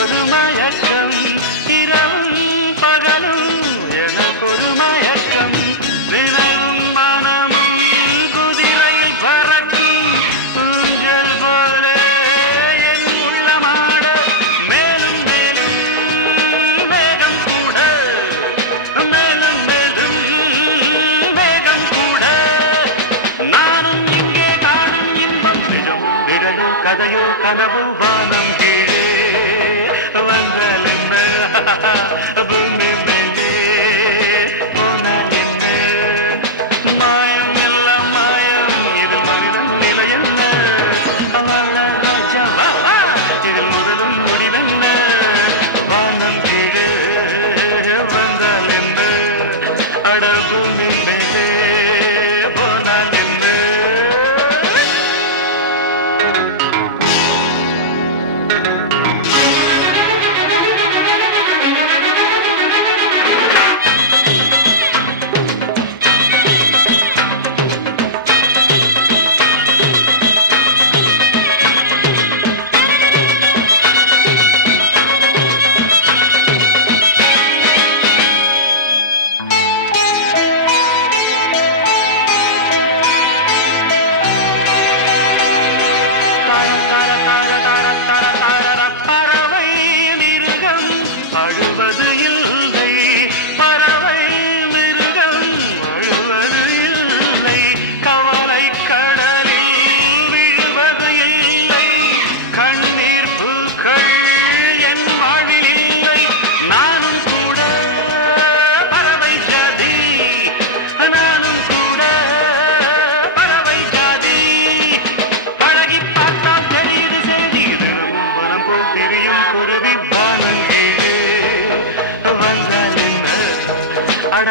ஒரு மயக்கம் இரவும் பகலும் எனக்கொரு மயக்கம் தினமும் மனமும் குதிரையில் பறக்கும் ஊஞ்சல் போல என் உள்ளமாட மேலும் மேலும் வேகம் கூட மேலும் மேலும் வேகம் கூட நானும் இங்கே காணும் இன்பம் நிழலும் கதையோ கனவு வானம் கீழே வந்தால் என்ன பூமி மேலே போனால் என்ன மாயம் எல்லாம் மாயம் இதில் மனிதன் நிலை என்ன வாழ ராஜா வா இதில் முதலும் முடிவென்ன வானம் கீழே வந்தால் என்ன அட பூமி மேலே போனால் என்ன பறவை மிருகம் அழுவது இல்லை பறவை மிருகம் அழுவது இல்லை கவலை கடலில் விழுவது இல்லை கண்ணீர் பூக்கள் என் வாழ்வில் இல்லை நானும் கூட பறவை ஜாதி நானும் கூட பறவை ஜாதி பழகி பார்த்தால் தெரியுது செய்தி தினமும் மனம் போல் தெரியும் குருவி பாலங்கீழே வந்தால் என்ன அட